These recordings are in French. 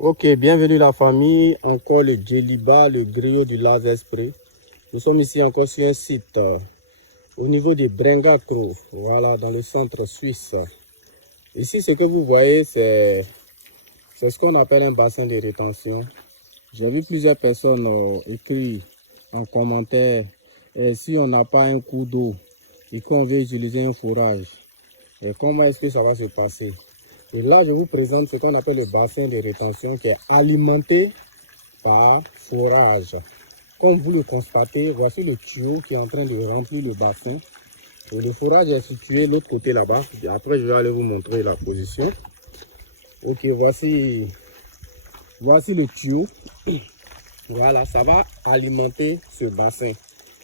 Ok, bienvenue la famille, encore le Djeliba, le griot du laser spray. Nous sommes ici encore sur un site au niveau de Brenga-Croix, voilà, dans le centre suisse. Ici, ce que vous voyez, c'est ce qu'on appelle un bassin de rétention. J'ai vu plusieurs personnes écrire en commentaire, si on n'a pas un coup d'eau et qu'on veut utiliser un forage, et comment est-ce que ça va se passer? Et là, je vous présente ce qu'on appelle le bassin de rétention qui est alimenté par forage. Comme vous le constatez, voici le tuyau qui est en train de remplir le bassin. Et le forage est situé de l'autre côté là-bas. Après, je vais aller vous montrer la position. Ok, voici le tuyau. Voilà, ça va alimenter ce bassin.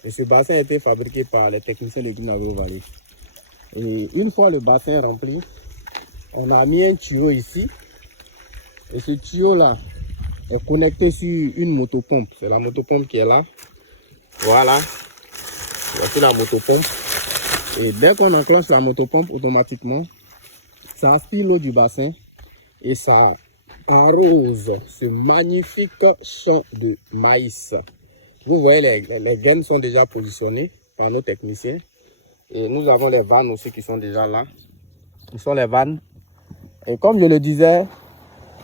Et ce bassin a été fabriqué par les techniciens de Green Agro Valley. Et une fois le bassin rempli, on a mis un tuyau ici. Et ce tuyau-là est connecté sur une motopompe. C'est la motopompe qui est là. Voilà. Voici la motopompe. Et dès qu'on enclenche la motopompe, automatiquement, ça aspire l'eau du bassin et ça arrose ce magnifique champ de maïs. Vous voyez, les graines sont déjà positionnées par nos techniciens. Et nous avons les vannes aussi qui sont déjà là. Ce sont les vannes. Et comme je le disais,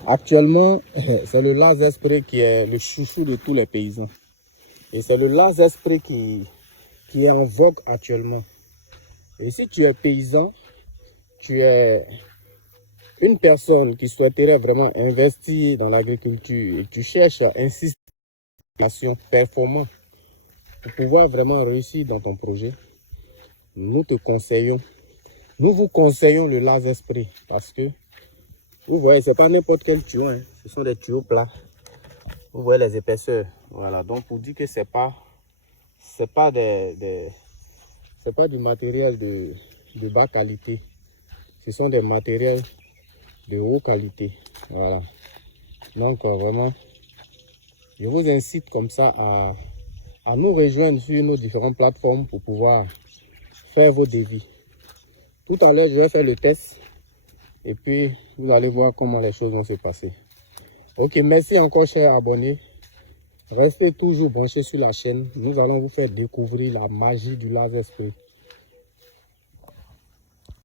actuellement, c'est le laser spray qui est le chouchou de tous les paysans. Et c'est le laser spray qui est en vogue actuellement. Et si tu es paysan, tu es une personne qui souhaiterait vraiment investir dans l'agriculture et tu cherches un système performant pour pouvoir vraiment réussir dans ton projet, nous vous conseillons le laser spray parce que vous voyez, ce n'est pas n'importe quel tuyau, hein. Ce sont des tuyaux plats. Vous voyez les épaisseurs. Voilà, donc pour dire que c'est pas du matériel de bas qualité. Ce sont des matériels de haute qualité. Voilà. Donc vraiment, je vous incite comme ça à nous rejoindre sur nos différentes plateformes pour pouvoir faire vos devis. Tout à l'heure, je vais faire le test et puis vous allez voir comment les choses vont se passer. Ok, merci encore chers abonnés. Restez toujours branchés sur la chaîne. Nous allons vous faire découvrir la magie du laser spray.